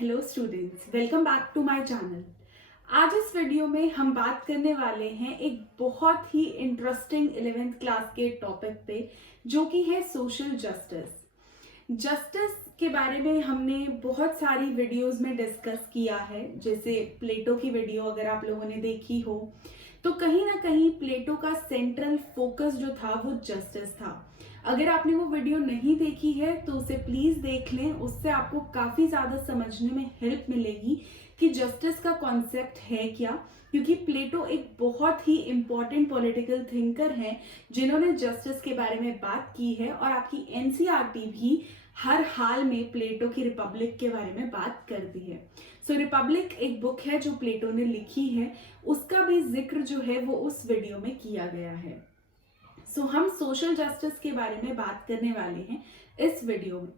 Hello students, welcome back to my channel. आज इस video में हम बात करने वाले हैं एक बहुत ही इंटरेस्टिंग 11th क्लास के टॉपिक पे, जो कि है सोशल जस्टिस। जस्टिस के बारे में हमने बहुत सारी वीडियोस में डिस्कस किया है, जैसे प्लेटो की वीडियो अगर आप लोगों ने देखी हो तो कहीं ना कहीं प्लेटो का सेंट्रल फोकस जो था वो जस्टिस था। अगर आपने वो वीडियो नहीं देखी है तो उसे प्लीज देख लें, उससे आपको काफी ज्यादा समझने में हेल्प मिलेगी कि जस्टिस का कॉन्सेप्ट है क्या। क्योंकि प्लेटो एक बहुत ही इंपॉर्टेंट पॉलिटिकल थिंकर हैं जिन्होंने जस्टिस के बारे में बात की है, और आपकी एनसीईआरटी भी हर हाल में प्लेटो की रिपब्लिक के बारे में बात करती है। सो रिपब्लिक एक बुक है जो प्लेटो ने लिखी है, उसका भी जिक्र जो है वो उस वीडियो में किया गया है। सो हम सोशल जस्टिस के बारे में बात करने वाले हैं इस वीडियो में।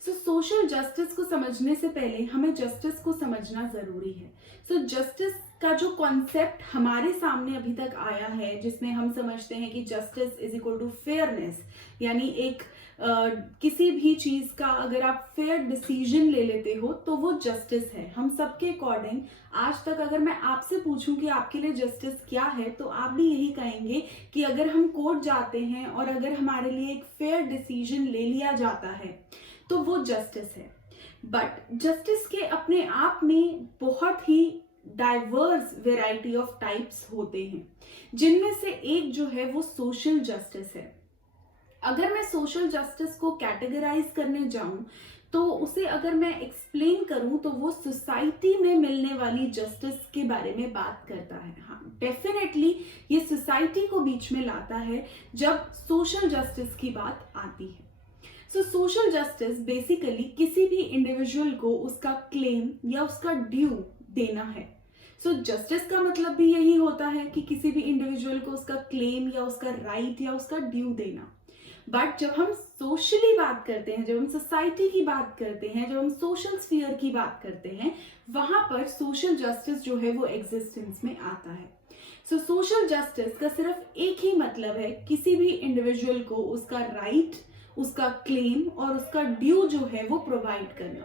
सोशल जस्टिस को समझने से पहले हमें जस्टिस को समझना जरूरी है। जस्टिस का जो कॉन्सेप्ट हमारे सामने अभी तक आया है, जिसमें हम समझते हैं कि justice is equal to fairness, यानी एक किसी भी चीज का अगर आप फेयर डिसीजन ले लेते हो तो वो जस्टिस है हम सबके अकॉर्डिंग। आज तक अगर मैं आपसे पूछूं कि आपके लिए जस्टिस क्या है, तो आप भी यही कहेंगे कि अगर हम कोर्ट जाते हैं और अगर हमारे लिए एक फेयर डिसीजन ले लिया जाता है तो वो जस्टिस है। बट जस्टिस के अपने आप में बहुत ही डाइवर्स वेराइटी ऑफ टाइप्स होते हैं, जिनमें से एक जो है वो सोशल जस्टिस है। अगर मैं सोशल जस्टिस को कैटेगराइज करने जाऊं तो उसे अगर मैं एक्सप्लेन करूं तो वो सोसाइटी में मिलने वाली जस्टिस के बारे में बात करता है। हाँ, डेफिनेटली ये सोसाइटी को बीच में लाता है जब सोशल जस्टिस की बात आती है। सोशल जस्टिस बेसिकली किसी भी इंडिविजुअल को उसका क्लेम या उसका ड्यू देना है। जस्टिस का मतलब भी यही होता है कि किसी भी इंडिविजुअल को उसका क्लेम या उसका राइट या उसका ड्यू देना। बट जब हम सोशली बात करते हैं, जब हम सोसाइटी की बात करते हैं, जब हम सोशल स्फीयर की बात करते हैं, वहां पर सोशल जस्टिस जो है वो एग्जिस्टेंस में आता है। सोशल जस्टिस का सिर्फ एक ही मतलब है, किसी भी इंडिविजुअल को उसका राइट, उसका क्लेम और उसका ड्यू जो है वो प्रोवाइड करना।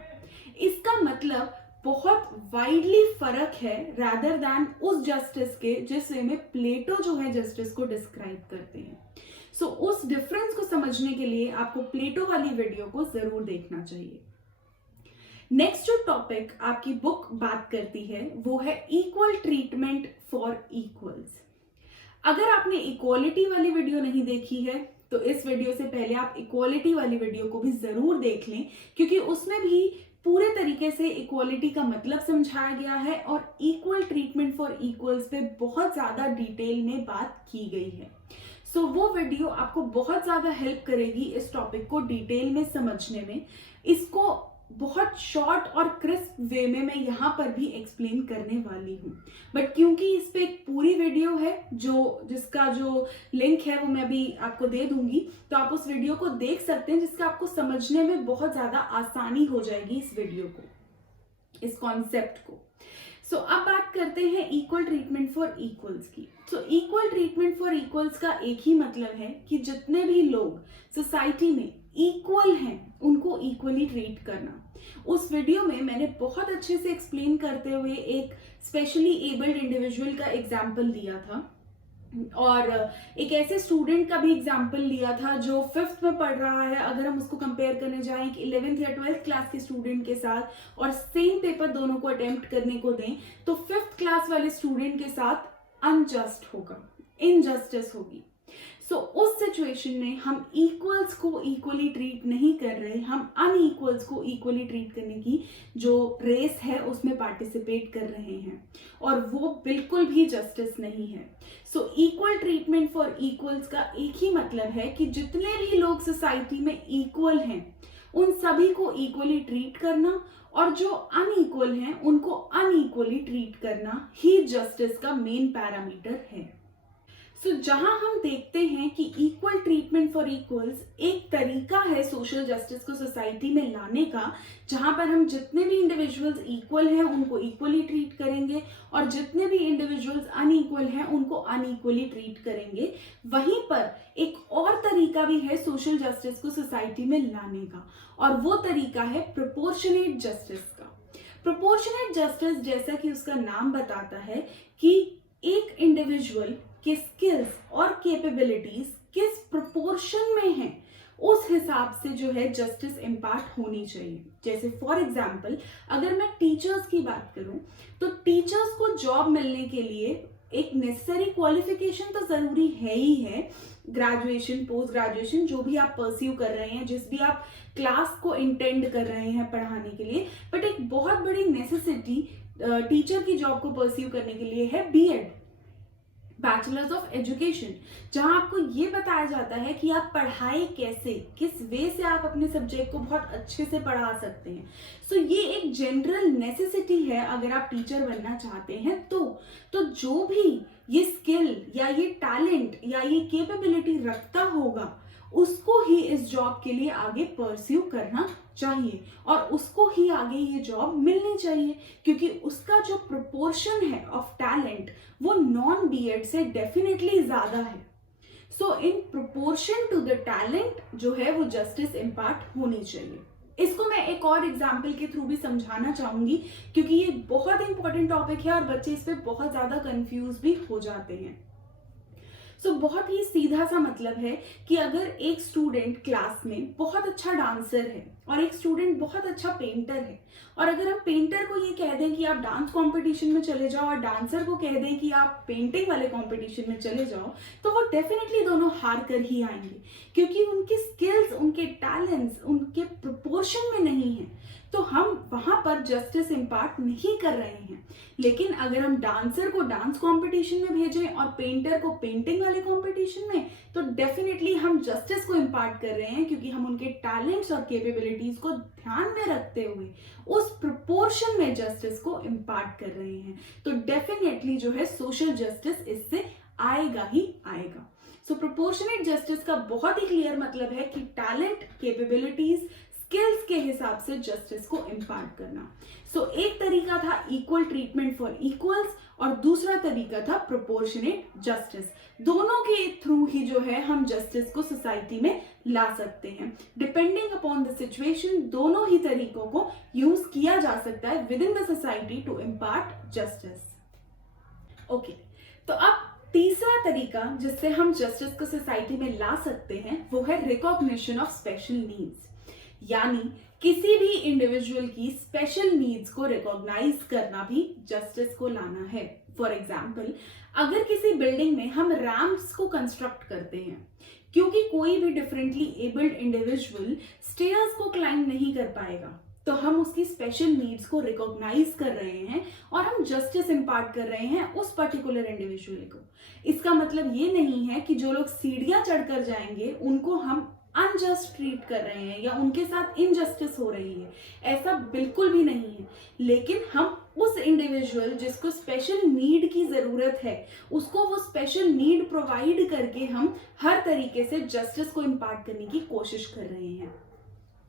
इसका मतलब बहुत वाइडली फर्क है रादर दैन उस जस्टिस के जिस वे में प्लेटो जो है जस्टिस को डिस्क्राइब करते हैं। उस डिफरेंस को समझने के लिए आपको प्लेटो वाली वीडियो को जरूर देखना चाहिए। नेक्स्ट जो टॉपिक आपकी बुक बात करती है वो है इक्वल ट्रीटमेंट फॉर इक्वल्स। अगर आपने इक्वालिटी वाली वीडियो नहीं देखी है तो इस वीडियो से पहले आप इक्वालिटी वाली वीडियो को भी जरूर देख लें, क्योंकि उसमें भी पूरे तरीके से इक्वालिटी का मतलब समझाया गया है और इक्वल ट्रीटमेंट फॉर इक्वल्स पे बहुत ज्यादा डिटेल में बात की गई है। वो वीडियो आपको बहुत ज्यादा हेल्प करेगी इस टॉपिक को डिटेल में समझने में। इसको बहुत शॉर्ट और क्रिस्प वे में मैं यहाँ पर भी एक्सप्लेन करने वाली हूँ, बट क्योंकि इस पे एक पूरी वीडियो है जिसका जो लिंक है वो मैं अभी आपको दे दूंगी, तो आप उस वीडियो को देख सकते हैं, जिसका आपको समझने में बहुत ज्यादा आसानी हो जाएगी इस वीडियो को, इस कॉन्सेप्ट को। अब बात करते हैं इक्वल ट्रीटमेंट फॉर इक्वल्स की। इक्वल ट्रीटमेंट फॉर इक्वल्स का एक ही मतलब है कि जितने भी लोग सोसाइटी में इक्वल हैं उनको इक्वली ट्रीट करना। उस वीडियो में मैंने बहुत अच्छे से एक्सप्लेन करते हुए एक स्पेशली एबल्ड इंडिविजुअल का एग्जाम्पल दिया था, और एक ऐसे स्टूडेंट का भी एग्जाम्पल लिया था जो 5th में पढ़ रहा है। अगर हम उसको कंपेयर करने जाएं कि 11th या 12th क्लास के स्टूडेंट के साथ और सेम पेपर दोनों को अटेम्प्ट करने को दें, तो 5th क्लास वाले स्टूडेंट के साथ अनजस्ट होगा, इनजस्टिस होगी। उस सिचुएशन में हम इक्वल्स को इक्वली ट्रीट नहीं कर रहे, हम अनइक्वल्स को इक्वली ट्रीट करने की जो रेस है उसमें पार्टिसिपेट कर रहे हैं, और वो बिल्कुल भी जस्टिस नहीं है। इक्वल ट्रीटमेंट फॉर इक्वल्स का एक ही मतलब है कि जितने भी लोग सोसाइटी में इक्वल हैं उन सभी को इक्वली ट्रीट करना, और जो अनइक्वल हैं उनको अनइक्वली ट्रीट करना ही जस्टिस का मेन पैरामीटर है। जहां हम देखते हैं कि इक्वल ट्रीटमेंट फॉर इक्वल्स एक तरीका है सोशल जस्टिस को सोसाइटी में लाने का, जहां पर हम जितने भी इंडिविजुअल्स इक्वल हैं उनको इक्वली ट्रीट करेंगे और जितने भी इंडिविजुअल्स अनइक्वल हैं उनको अनइक्वली ट्रीट करेंगे। वहीं पर एक और तरीका भी है सोशल जस्टिस को सोसाइटी में लाने का, और वो तरीका है प्रोपोर्शनेट जस्टिस का। प्रोपोर्शनेट जस्टिस, जैसा कि उसका नाम बताता है कि एक इंडिविजुअल के स्किल्स और कैपेबिलिटीज किस प्रोपोर्शन में हैं, उस हिसाब से जो है जस्टिस इम्पार्ट होनी चाहिए। जैसे फॉर एग्जाम्पल अगर मैं टीचर्स की बात करूं, तो टीचर्स को जॉब मिलने के लिए एक नेसेसरी क्वालिफिकेशन तो जरूरी है ही है, ग्रेजुएशन, पोस्ट ग्रेजुएशन, जो भी आप परस्यू कर रहे हैं, जिस भी आप क्लास को इंटेंड कर रहे हैं पढ़ाने के लिए। बट एक बहुत बड़ी नेसेसिटी टीचर की जॉब को परस्यू करने के लिए है बीएड, बैचलर्स ऑफ एजुकेशन, जहां आपको ये बताया जाता है कि आप पढ़ाई कैसे, किस वे से आप अपने सब्जेक्ट को बहुत अच्छे से पढ़ा सकते हैं। सो ये एक जनरल नेसेसिटी है अगर आप टीचर बनना चाहते हैं तो जो भी ये स्किल या ये टैलेंट या ये कैपेबिलिटी रखता होगा, उसको ही इस जॉब के लिए आगे परस्यू करना चाहिए और उसको ही आगे ये जॉब मिलनी चाहिए, क्योंकि उसका जो प्रोपोर्शन है ऑफ टैलेंट वो नॉन बीएड से डेफिनेटली ज्यादा है। So in proportion to the talent जो है वो जस्टिस इम्पार्ट होनी चाहिए। इसको मैं एक और एग्जाम्पल के थ्रू भी समझाना चाहूंगी, क्योंकि ये बहुत इंपॉर्टेंट टॉपिक है और बच्चे इस पे बहुत ज्यादा कंफ्यूज भी हो जाते हैं। बहुत ही सीधा सा मतलब है कि अगर एक स्टूडेंट क्लास में बहुत अच्छा डांसर है और एक स्टूडेंट बहुत अच्छा पेंटर है, और अगर हम पेंटर को ये कह दें कि आप डांस कंपटीशन में चले जाओ और डांसर को कह दें कि आप पेंटिंग वाले कंपटीशन में चले जाओ, तो वो डेफिनेटली दोनों हार कर ही आएंगे, क्योंकि उनके स्किल्स, उनके टैलेंट्स उनके प्रोपोर्शन में नहीं है। तो हम वहां पर जस्टिस इम्पार्ट नहीं कर रहे हैं। लेकिन अगर हम डांसर को डांस कंपटीशन में भेजें और पेंटर को पेंटिंग वाले कंपटीशन में, तो डेफिनेटली हम जस्टिस को इम्पार्ट कर रहे हैं, क्योंकि हम उनके टैलेंट्स और कैपेबिलिटीज को ध्यान में रखते हुए उस प्रोपोर्शन में जस्टिस को इम्पार्ट कर रहे हैं। तो डेफिनेटली जो है सोशल जस्टिस इससे आएगा ही आएगा। सो प्रोपोर्शनेट जस्टिस का बहुत ही क्लियर मतलब है कि टैलेंट, कैपेबिलिटीज, स्किल्स के हिसाब से जस्टिस को इम्पार्ट करना। एक तरीका था इक्वल ट्रीटमेंट फॉर इक्वल्स और दूसरा तरीका था प्रोपोर्शनेट जस्टिस। दोनों के थ्रू ही जो है हम जस्टिस को सोसाइटी में ला सकते हैं। डिपेंडिंग अपॉन द सिचुएशन दोनों ही तरीकों को यूज किया जा सकता है within the society to impart justice. Okay, तो अब तीसरा तरीका जिससे हम जस्टिस को सोसाइटी में ला सकते हैं वो है रिकॉग्निशन ऑफ स्पेशल नीड्स, यानी किसी भी इंडिविजुअल की स्पेशल नीड्स को रिकॉग्नाइज करना भी जस्टिस को लाना है। फॉर एग्जाम्पल, अगर किसी बिल्डिंग में हम रैंप्स को कंस्ट्रक्ट करते हैं, क्योंकि कोई भी डिफरेंटली एबल्ड इंडिविजुअल स्टेयर्स को क्लाइंब नहीं कर पाएगा, तो हम उसकी स्पेशल नीड्स को रिकॉग्नाइज कर रहे हैं और हम जस्टिस इम्पार्ट कर रहे हैं उस पर्टिकुलर इंडिविजुअल को। इसका मतलब ये नहीं है कि जो लोग सीढ़ियां चढ़कर जाएंगे उनको हम अनजस्ट ट्रीट कर रहे हैं या उनके साथ इनजस्टिस हो रही है, ऐसा बिल्कुल भी नहीं है। लेकिन हम उस इंडिविजुअल जिसको स्पेशल नीड की जरूरत है, उसको वो स्पेशल नीड प्रोवाइड करके हम हर तरीके से जस्टिस को इम्पार्ट करने की कोशिश कर रहे हैं।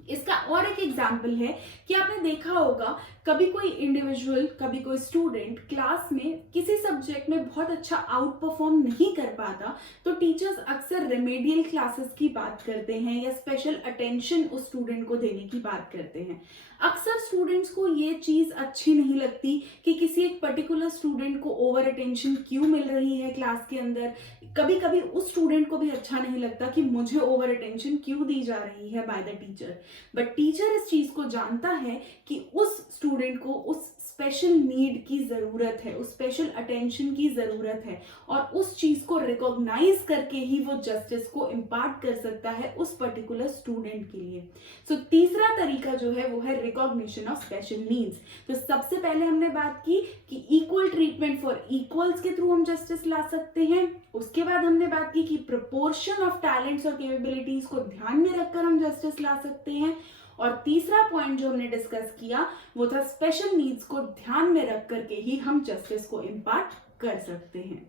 इसका और एक एग्जाम्पल है कि आपने देखा होगा कभी कोई इंडिविजुअल, कभी कोई स्टूडेंट क्लास में किसी सब्जेक्ट में बहुत अच्छा आउट परफॉर्म नहीं कर पाता, तो टीचर्स अक्सर रेमेडियल क्लासेस की बात करते हैं या स्पेशल अटेंशन उस स्टूडेंट को देने की बात करते हैं। अक्सर स्टूडेंट्स को ये चीज अच्छी नहीं लगती कि किसी एक पर्टिकुलर स्टूडेंट को ओवर अटेंशन क्यों मिल रही है क्लास के अंदर। कभी कभी उस स्टूडेंट को भी अच्छा नहीं लगता कि मुझे ओवर अटेंशन क्यों दी जा रही है by the teacher. But teacher इस चीज को जानता है कि उस स्टूडेंट को उस स्पेशल नीड की जरूरत है, उस स्पेशल अटेंशन की जरूरत है, और उस चीज को रिकॉग्नाइज करके ही वो जस्टिस को इम्पार्ट कर सकता है उस पर्टिकुलर स्टूडेंट के लिए। सो तीसरा तरीका जो है वो है रिकॉग्निशन ऑफ स्पेशल नीड्स। तो सबसे पहले हमने बात की कि इक्वल ट्रीटमेंट फॉर इक्वल्स के थ्रू हम जस्टिस ला सकते हैं। उसके बाद हमने बात की कि प्रोपोर्शन ऑफ टैलेंट्स और कैपेबिलिटीज को ध्यान में रखकर हम जस्टिस ला सकते हैं। और तीसरा पॉइंट जो हमने डिस्कस किया वो था स्पेशल नीड्स को ध्यान में रख करके ही हम जस्टिस को इम्पार्ट कर सकते हैं।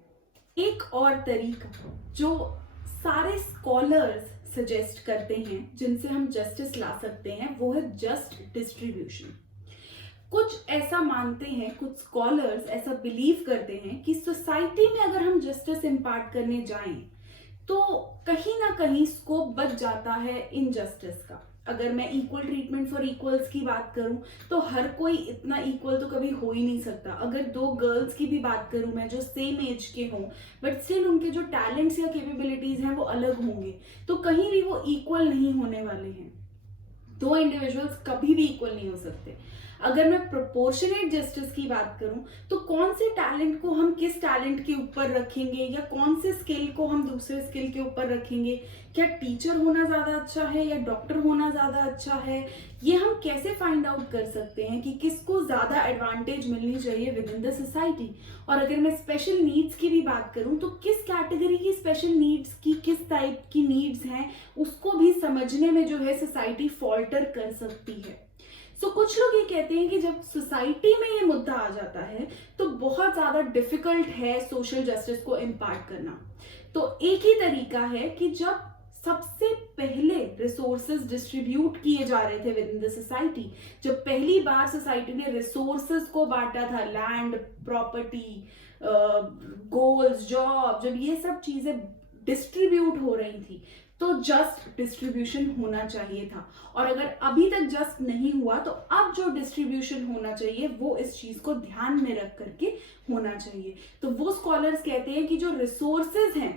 एक और तरीका जो सारे स्कॉलर्स सजेस्ट करते हैं जिनसे हम जस्टिस ला सकते हैं वो है जस्ट डिस्ट्रीब्यूशन। कुछ ऐसा मानते हैं, कुछ स्कॉलर्स ऐसा बिलीव करते हैं कि सोसाइटी में अगर हम जस्टिस इम्पार्ट करने जाएं तो कहीं ना कहीं स्कोप बच जाता है इनजस्टिस का। अगर मैं इक्वल ट्रीटमेंट फॉर इक्वल्स की बात करूं तो हर कोई इतना इक्वल तो कभी हो ही नहीं सकता। अगर दो गर्ल्स की भी बात करूं मैं जो सेम एज के हों बट स्टिल उनके जो टैलेंट्स या कैपेबिलिटीज हैं वो अलग होंगे, तो कहीं भी वो इक्वल नहीं होने वाले हैं। दो इंडिविजुअल्स कभी भी इक्वल नहीं हो सकते। अगर मैं प्रोपोर्शनेट जस्टिस की बात करूं तो कौन से टैलेंट को हम किस टैलेंट के ऊपर रखेंगे या कौन से स्किल को हम दूसरे स्किल के ऊपर रखेंगे, क्या टीचर होना ज्यादा अच्छा है या डॉक्टर होना ज्यादा अच्छा है, ये हम कैसे फाइंड आउट कर सकते हैं कि किसको ज्यादा एडवांटेज मिलनी चाहिए विद इन द सोसाइटी। और अगर मैं स्पेशल नीड्स की भी बात करूं तो किस कैटेगरी की स्पेशल नीड्स की किस टाइप की नीड्स हैं उसको भी समझने में जो है सोसाइटी फॉल्टर कर सकती है। सो कुछ लोग ये कहते हैं कि जब सोसाइटी में ये मुद्दा आ जाता है तो बहुत ज्यादा डिफिकल्ट है सोशल जस्टिस को इम्पार्ट करना। तो एक ही तरीका है कि जब सबसे पहले रिसोर्सेज डिस्ट्रीब्यूट किए जा रहे थे विद इन द सोसाइटी, जब पहली बार सोसाइटी ने रिसोर्सेज को बांटा था, लैंड, प्रॉपर्टी, गोल्स, जॉब, जब ये सब चीजें डिस्ट्रीब्यूट हो रही थी तो जस्ट डिस्ट्रीब्यूशन होना चाहिए था। और अगर अभी तक जस्ट नहीं हुआ तो अब जो डिस्ट्रीब्यूशन होना चाहिए वो इस चीज को ध्यान में रख करके होना चाहिए। तो वो स्कॉलर्स कहते हैं कि जो रिसोर्सेज हैं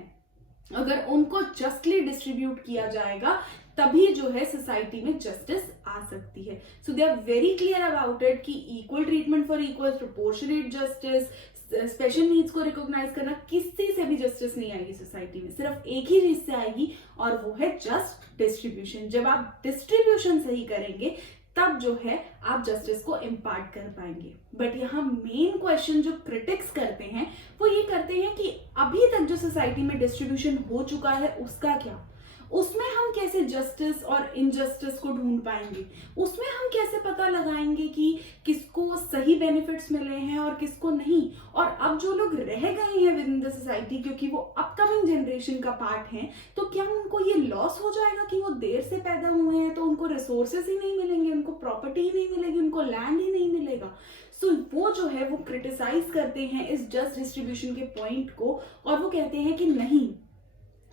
अगर उनको जस्टली डिस्ट्रीब्यूट किया जाएगा तभी जो है सोसाइटी में जस्टिस आ सकती है। So they are very clear about it कि equal treatment for equal, proportionate justice, special needs को रिकॉग्नाइज करना, किसी से भी जस्टिस नहीं आएगी सोसाइटी में, सिर्फ एक ही चीज से आएगी और वो है जस्ट डिस्ट्रीब्यूशन। जब आप डिस्ट्रीब्यूशन सही करेंगे तब जो है आप जस्टिस को इम्पार्ट कर पाएंगे। बट यहाँ मेन क्वेश्चन जो क्रिटिक्स करते हैं वो ये करते हैं कि अभी तक जो सोसाइटी में डिस्ट्रीब्यूशन हो चुका है उसका क्या, उसमें हम कैसे जस्टिस और इनजस्टिस को ढूंढ पाएंगे, उसमें हम कैसे पता लगाएंगे कि किसको सही बेनिफिट्स मिले हैं और किसको नहीं। और अब जो लोग रह गए हैं विद इन द सोसाइटी क्योंकि वो अपकमिंग जनरेशन का पार्ट हैं, तो क्या उनको ये लॉस हो जाएगा कि वो देर से पैदा हुए हैं तो उनको रिसोर्सेज ही नहीं मिलेंगे, उनको प्रॉपर्टी ही नहीं मिलेगी, उनको लैंड ही नहीं मिलेगा। सो वो जो है वो क्रिटिसाइज करते हैं इस जस्ट डिस्ट्रीब्यूशन के पॉइंट को और वो कहते हैं कि नहीं,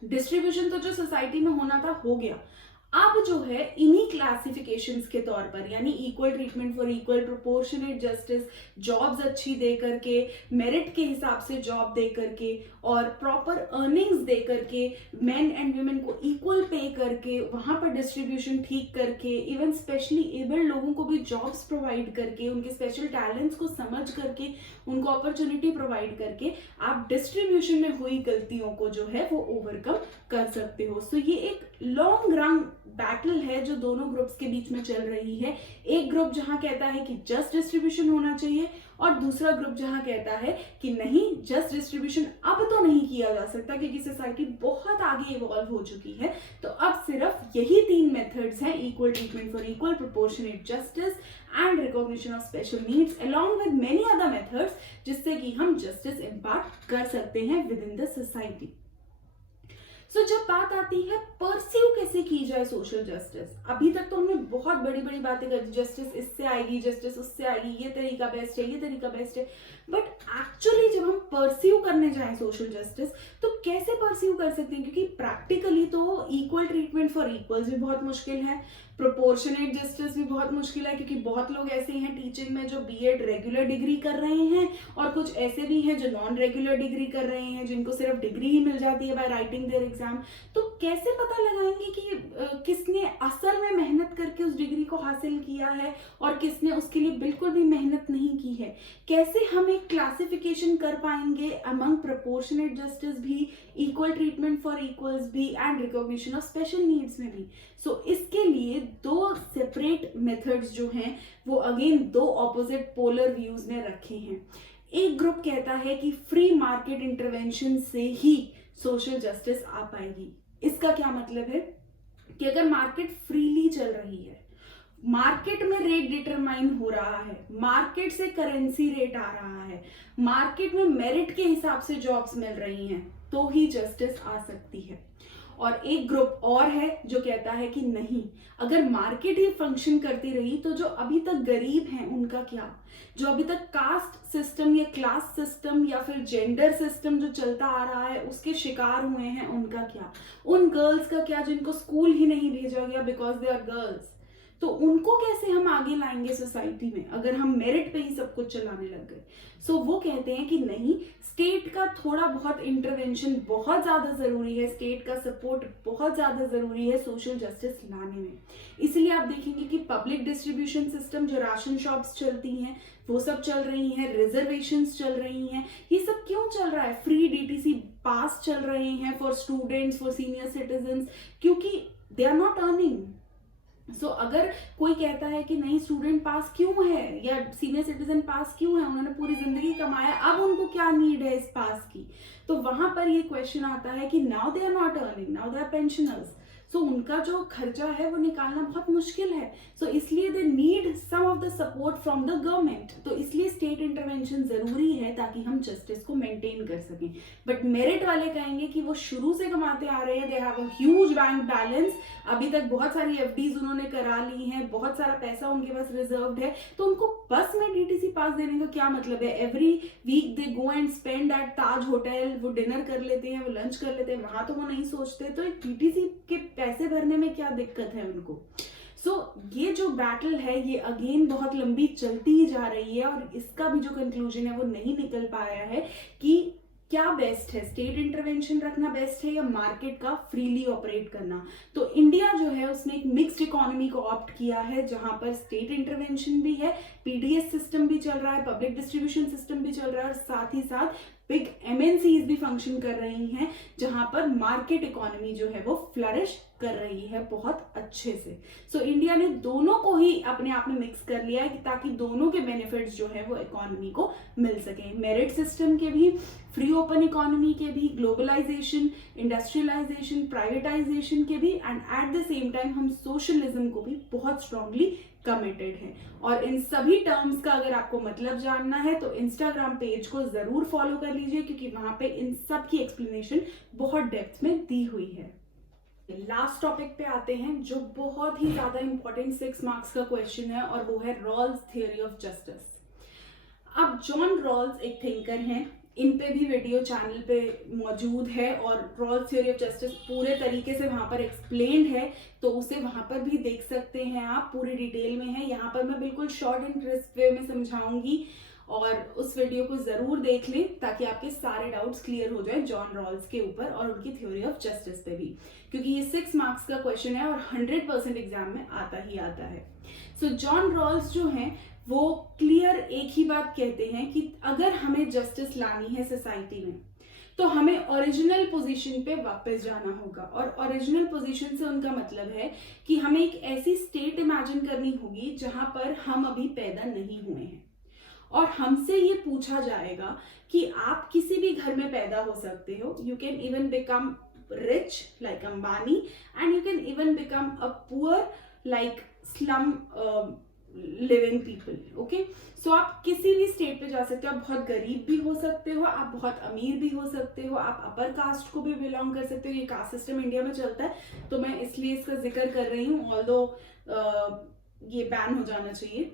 डिस्ट्रीब्यूशन तो जो सोसाइटी में होना था हो गया, अब जो है इन्हीं क्लासिफिकेशंस के तौर पर यानी equal treatment for equal, proportionate justice, jobs अच्छी दे करके, मेरिट के हिसाब से जॉब दे करके और प्रॉपर अर्निंग्स दे करके, मेन एंड वुमेन को इक्वल पे करके, वहां पर डिस्ट्रीब्यूशन ठीक करके, इवन स्पेशली एबल्ड लोगों को भी जॉब्स प्रोवाइड करके, उनके स्पेशल टैलेंट्स को समझ करके, उनको अपॉर्चुनिटी प्रोवाइड करके आप डिस्ट्रीब्यूशन में हुई गलतियों को जो है वो ओवरकम कर सकते हो। सो ये एक लॉन्ग रन बैटल है जो दोनों ग्रुप्स के बीच में चल रही है। एक ग्रुप जहां कहता है कि जस्ट डिस्ट्रीब्यूशन होना चाहिए और दूसरा ग्रुप जहां कहता है कि नहीं, जस्ट डिस्ट्रीब्यूशन अब तो नहीं किया जा सकता क्योंकि सोसाइटी बहुत आगे इवॉल्व हो चुकी है। तो अब सिर्फ यही तीन मेथड्स हैं, equal treatment for equal, proportionate justice and recognition of special needs along with many other methods, जिससे कि हम जस्टिस इम्पार्ट कर सकते हैं विद इन द सोसाइटी। सो जब बात आती है परस्यू कैसे की जाए सोशल जस्टिस, अभी तक तो हमने बहुत बड़ी बड़ी बातें करी, जस्टिस इससे आएगी, जस्टिस उससे आएगी, ये तरीका बेस्ट है, ये तरीका बेस्ट है। बट एक्चुअली जब हम परस्यू करने जाएं सोशल जस्टिस तो कैसे परस्यू कर सकते हैं, क्योंकि प्रैक्टिकली तो इक्वल ट्रीटमेंट फॉर इक्वल्स भी बहुत मुश्किल है, प्रोपोर्शनेट जस्टिस भी बहुत मुश्किल है क्योंकि बहुत लोग ऐसे हैं टीचिंग में जो बीएड रेगुलर डिग्री कर रहे हैं और कुछ ऐसे भी हैं जो नॉन रेगुलर डिग्री कर रहे हैं जिनको सिर्फ डिग्री ही मिल जाती है बाय राइटिंग देयर एग्जाम। तो कैसे पता लगाएंगे कि किसने असल में मेहनत करके उस डिग्री को हासिल किया है और किसने उसके लिए बिल्कुल भी मेहनत नहीं की है? कैसे हम एक क्लासिफिकेशन कर पाएंगे अमंग प्रोपोर्शनेट जस्टिस भी, इक्वल ट्रीटमेंट फॉर इक्वल्स भी and recognition of special needs में भी? सो इसके लिए दो सेपरेट मेथड्स जो हैं वो अगेन दो ऑपोजिट पोलर व्यूज ने रखे हैं। एक ग्रुप कहता है कि फ्री मार्केट इंटरवेंशन से ही सोशल जस्टिस आ पाएगी। इसका क्या मतलब है कि अगर मार्केट फ्रीली चल रही है, मार्केट में रेट डिटरमाइन हो रहा है, मार्केट से करेंसी रेट आ रहा है, मार्केट में मेरिट के हिसाब से जॉब्स मिल रही हैं, तो ही जस्टिस आ सकती है। और एक ग्रुप और है जो कहता है कि नहीं, अगर मार्केट ही फंक्शन करती रही तो जो अभी तक गरीब हैं उनका क्या, जो अभी तक कास्ट सिस्टम या क्लास सिस्टम या फिर जेंडर सिस्टम जो चलता आ रहा है उसके शिकार हुए हैं उनका क्या, उन गर्ल्स का क्या जिनको स्कूल ही नहीं भेजा गया बिकॉज दे आर गर्ल्स, तो उनको कैसे हम आगे लाएंगे सोसाइटी में अगर हम मेरिट पे ही सब कुछ चलाने लग गए। सो वो कहते हैं कि नहीं, स्टेट का थोड़ा बहुत इंटरवेंशन बहुत ज्यादा जरूरी है, स्टेट का सपोर्ट बहुत ज्यादा जरूरी है सोशल जस्टिस लाने में। इसलिए आप देखेंगे कि पब्लिक डिस्ट्रीब्यूशन सिस्टम, जो राशन शॉप्स चलती हैं वो सब चल रही हैं, रिजर्वेशंस चल रही हैं, ये सब क्यों चल रहा है, फ्री डीटीसी पास चल रहे हैं for students, for senior citizen, क्योंकि दे आर नॉट अर्निंग। सो अगर कोई कहता है कि नहीं स्टूडेंट पास क्यों है या सीनियर सिटीजन पास क्यों है, उन्होंने पूरी जिंदगी कमाया, अब उनको क्या नीड है इस पास की, तो वहां पर ये क्वेश्चन आता है कि now they are not earning, now they are pensioners, so उनका जो खर्चा है वो निकालना बहुत मुश्किल है। सो इसलिए they need some of the support from the government, तो इसलिए स्टेट इंटरवेंशन जरूरी है ताकि हम जस्टिस को मेंटेन कर सकें। बट मेरिट वाले कहेंगे कि वो शुरू से कमाते आ रहे हैं, they have a huge bank balance, अभी तक बहुत सारी एफडीज उन्होंने करा ली हैं, बहुत सारा पैसा उनके पास रिजर्व्ड है, तो उनको बस में डीटीसी पास देने का क्या मतलब है। Every week they go and spend at Taj hotel, वो डिनर कर लेते हैं, वो लंच कर लेते हैं, वहां तो वो नहीं सोचते, तो डीटीसी के पैसे भरने में क्या दिक्कत है उनको। ये जो बैटल है ये अगेन बहुत लंबी चलती ही जा रही है और इसका भी जो कंक्लूजन है वो नहीं निकल पाया है कि क्या बेस्ट है, स्टेट इंटरवेंशन रखना बेस्ट है या मार्केट का फ्रीली ऑपरेट करना। तो इंडिया जो है उसने एक मिक्स्ड इकोनॉमी को ऑप्ट किया है जहां पर स्टेट इंटरवेंशन भी है, पीडीएस सिस्टम भी चल रहा है, पब्लिक डिस्ट्रीब्यूशन सिस्टम भी चल रहा है और साथ ही साथ बिग एमएनसीज भी फंक्शन कर रही हैं जहां पर मार्केट इकोनॉमी जो है वो फ्लरिश कर रही है बहुत अच्छे से। सो इंडिया ने दोनों को ही अपने आप में मिक्स कर लिया है ताकि दोनों के बेनिफिट्स जो है वो इकोनॉमी को मिल सके, मेरिट सिस्टम के भी, फ्री ओपन इकोनॉमी के भी, ग्लोबलाइजेशन, इंडस्ट्रियलाइजेशन, प्राइवेटाइजेशन के भी, and at the same time हम सोशलिज्म को भी बहुत स्ट्रांगली कमिटेड है। और इन सभी टर्म्स का अगर आपको मतलब जानना है तो इंस्टाग्राम पेज को जरूर फॉलो कर लीजिए क्योंकि वहां पे इन सब की एक्सप्लेनेशन बहुत डेप्थ में दी हुई है। लास्ट टॉपिक पे आते हैं जो बहुत ही ज्यादा इंपॉर्टेंट 6 मार्क्स का क्वेश्चन है और वो है रॉल्स थ्योरी ऑफ जस्टिस। अब जॉन रॉल्स एक थिंकर हैं, इन पे भी वीडियो चैनल पे मौजूद है और रॉल्स थ्योरी ऑफ जस्टिस पूरे तरीके से वहां पर एक्सप्लेन्ड है, तो उसे वहां पर भी देख सकते हैं आप, पूरी डिटेल में है। यहाँ पर मैं बिल्कुल शॉर्ट एंड क्रिस्प वे में समझाऊंगी और उस वीडियो को जरूर देख लें ताकि आपके सारे डाउट्स क्लियर हो जाए जॉन रॉल्स के ऊपर और उनकी थ्योरी ऑफ जस्टिस पे भी, क्योंकि ये 6 मार्क्स का क्वेश्चन है और 100% एग्जाम में आता ही आता है। सो जॉन रॉल्स जो हैं वो क्लियर एक ही बात कहते हैं कि अगर हमें जस्टिस लानी है सोसाइटी में तो हमें ओरिजिनल पोजीशन पे वापस जाना होगा। और ओरिजिनल पोजीशन से उनका मतलब है कि हमें एक ऐसी स्टेट इमेजिन करनी होगी जहां पर हम अभी पैदा नहीं हुए हैं और हमसे ये पूछा जाएगा कि आप किसी भी घर में पैदा हो सकते हो, you can even become rich like Ambani and you can even become a poor like slum living people. Okay, so आप किसी भी स्टेट पे जा सकते हो, आप बहुत गरीब भी हो सकते हो, आप बहुत अमीर भी हो सकते हो, आप अपर कास्ट को भी बिलोंग कर सकते हो। ये कास्ट सिस्टम इंडिया में चलता है तो मैं इसलिए इसका जिक्र कर रही हूँ, ऑल्दो ये बैन हो जाना चाहिए।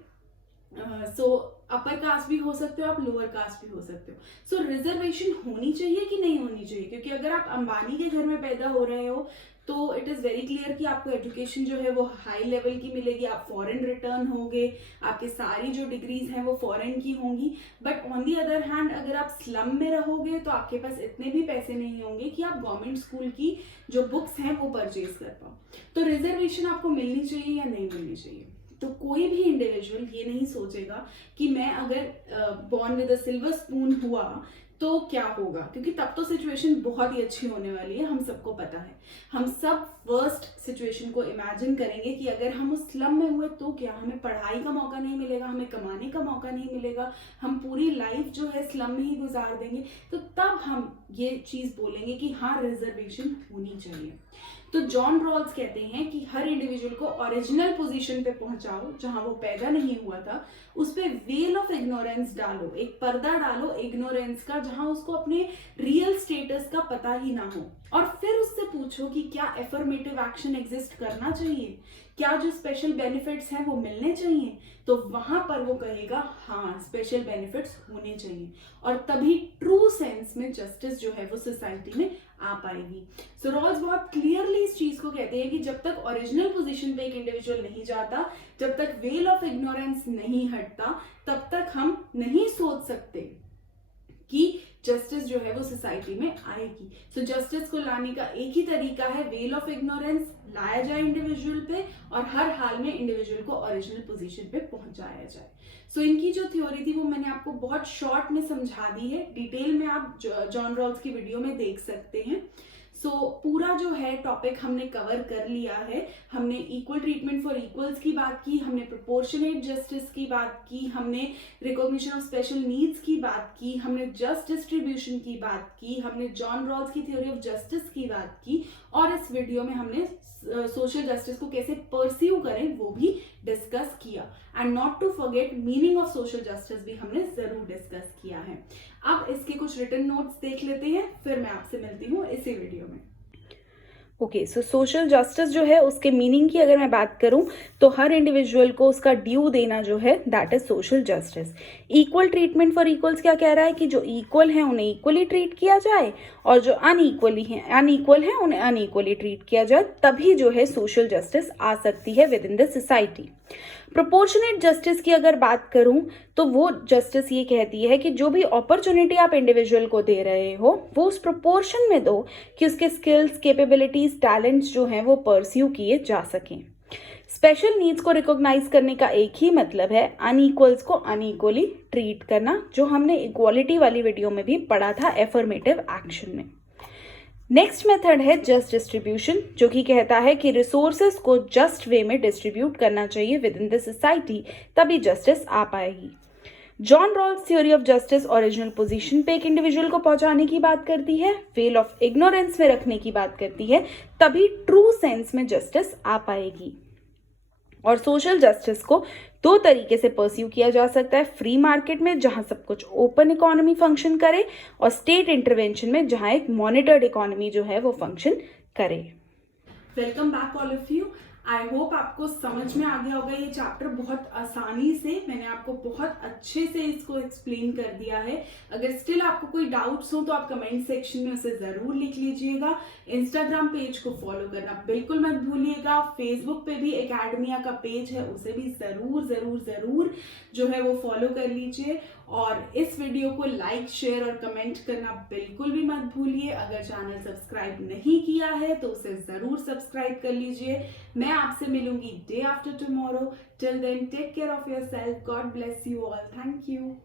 सो अपर कास्ट भी हो सकते हो, आप लोअर कास्ट भी हो सकते हो। सो रिजर्वेशन होनी चाहिए कि नहीं होनी चाहिए, क्योंकि अगर आप अंबानी के घर में पैदा हो रहे हो तो इट इज वेरी क्लियर कि आपको एजुकेशन जो है वो हाई लेवल की मिलेगी, आप फॉरेन रिटर्न होगे, आपके सारी जो डिग्रीज हैं वो फॉरेन की होंगी। But on the other hand अगर आप स्लम में रहोगे तो आपके पास इतने भी पैसे नहीं होंगे कि आप गवर्नमेंट स्कूल की जो बुक्स हैं वो परचेज कर पाओ। तो रिजर्वेशन आपको मिलनी चाहिए या नहीं मिलनी चाहिए। तो कोई भी इंडिविजुअल ये नहीं सोचेगा कि मैं अगर born with a silver spoon हुआ तो क्या होगा, क्योंकि तब तो सिचुएशन बहुत ही अच्छी होने वाली है, हम सबको पता है। हम सब वर्स्ट सिचुएशन को इमेजिन करेंगे कि अगर हम उस स्लम में हुए तो क्या, हमें पढ़ाई का मौका नहीं मिलेगा, हमें कमाने का मौका नहीं मिलेगा, हम पूरी लाइफ जो है स्लम में ही गुजार देंगे। तो तब हम ये चीज बोलेंगे कि हाँ रिजर्वेशन होनी चाहिए। तो जॉन रॉल्स कहते हैं कि हर इंडिविजुअल को ओरिजिनल पोजीशन पे पहुंचाओ जहां वो पैदा नहीं हुआ था, उस पे वेल ऑफ इग्नोरेंस डालो, एक पर्दा डालो इग्नोरेंस का, जहां उसको अपने रियल स्टेटस का पता ही ना हो। और फिर उससे पूछो कि क्या एफर्मेटिव एक्शन एग्जिस्ट करना चाहिए, क्या जो स्पेशल बेनिफिट्स हैं वो मिलने चाहिए, तो वहां पर वो कहेगा हाँ स्पेशल बेनिफिट्स होने चाहिए, और तभी ट्रू सेंस में जस्टिस जो है वो सोसाइटी में आ पाएगी। सो रॉल्स बहुत क्लियरली इस चीज को कहते हैं कि जब तक ओरिजिनल पोजीशन पे एक इंडिविजुअल नहीं जाता, जब तक वेल ऑफ इग्नोरेंस नहीं हटता, तब तक हम नहीं सोच सकते कि जस्टिस जो है वो सोसाइटी में आएगी। सो जस्टिस को लाने का एक ही तरीका है, वेल ऑफ इग्नोरेंस लाया जाए इंडिविजुअल पे, और हर हाल में इंडिविजुअल को ओरिजिनल पोजीशन पे पहुंचाया जाए। सो इनकी जो थ्योरी थी वो मैंने आपको बहुत शॉर्ट में समझा दी है, डिटेल में आप जॉन रॉल्स की वीडियो में देख सकते हैं। पूरा जो है टॉपिक हमने कवर कर लिया है। हमने इक्वल ट्रीटमेंट फॉर इक्वल्स की बात की, हमने प्रोपोर्शनेट जस्टिस की बात की, हमने रिकॉग्निशन ऑफ स्पेशल नीड्स की बात की, हमने जस्ट डिस्ट्रीब्यूशन की बात की, हमने जॉन रॉल्स की थ्योरी ऑफ जस्टिस की बात की, और इस वीडियो में हमने सोशल जस्टिस को कैसे परस्यू करें वो भी डिस्कस किया। And not to forget meaning of social justice भी हमने जरूर डिस्कस किया है। अब इसके कुछ रिटन नोट्स देख लेते हैं, फिर मैं आपसे मिलती हूँ इसी वीडियो में। ओके, सो सोशल जस्टिस जो है उसके मीनिंग की अगर मैं बात करूं तो हर इंडिविजुअल को उसका ड्यू देना जो है that is social justice. Equal treatment for equals क्या कह रहा है कि जो इक्वल हैं उन्हें इक्वली ट्रीट किया जाए, और जो अनइक्वल हैं उन्हें अनइक्वली ट्रीट किया जाए, तभी जो है सोशल जस्टिस आ सकती है within the society. Proportionate justice की अगर बात करूं तो वो जस्टिस ये कहती है कि जो भी अपॉर्चुनिटी आप इंडिविजुअल को दे रहे हो वो उस प्रोपोर्शन में दो कि उसके स्किल्स, कैपेबिलिटीज, टैलेंट्स जो हैं वो परस्यू किए जा सकें। स्पेशल नीड्स को रिकॉग्नाइज करने का एक ही मतलब है अनइक्वल्स को अनइक्वली ट्रीट करना, जो हमने इक्वालिटी वाली वीडियो में भी पढ़ा था एफर्मेटिव एक्शन में। नेक्स्ट मेथड है जस्ट डिस्ट्रीब्यूशन, जो कि कहता है कि रिसोर्सेज को जस्ट वे में डिस्ट्रीब्यूट करना चाहिए विद इन द सोसाइटी, तभी जस्टिस आ पाएगी। John Rawls theory of justice original position पे एक इंडिविजुअल को पहुंचाने की बात करती है, वेल ऑफ इग्नोरेंस में रखने की बात करती है, तभी ट्रू सेंस में जस्टिस आ पाएगी। और सोशल जस्टिस को दो तरीके से परस्यू किया जा सकता है, फ्री मार्केट में जहां सब कुछ ओपन इकोनॉमी फंक्शन करे, और स्टेट इंटरवेंशन में जहां एक मॉनिटर्ड इकोनॉमी जो है वो फंक्शन करे। Welcome back all of you. I hope आपको समझ में आ गया होगा ये चैप्टर बहुत आसानी से। मैंने आपको बहुत अच्छे से इसको एक्सप्लेन कर दिया है। अगर स्टिल आपको कोई डाउट्स हो तो आप कमेंट सेक्शन में उसे जरूर लिख लीजिएगा। इंस्टाग्राम पेज को फॉलो करना बिल्कुल मत भूलिएगा। फेसबुक पे भी एकेडमिया का पेज है, उसे भी जरूर जरूर जरूर जो है वो फॉलो कर लीजिए। और इस वीडियो को लाइक, शेयर और कमेंट करना बिल्कुल भी मत भूलिए। अगर चैनल सब्सक्राइब नहीं किया है तो उसे जरूर सब्सक्राइब कर लीजिए। मैं आपसे मिलूंगी day after tomorrow. Till then take care of yourself. God bless you all. Thank you.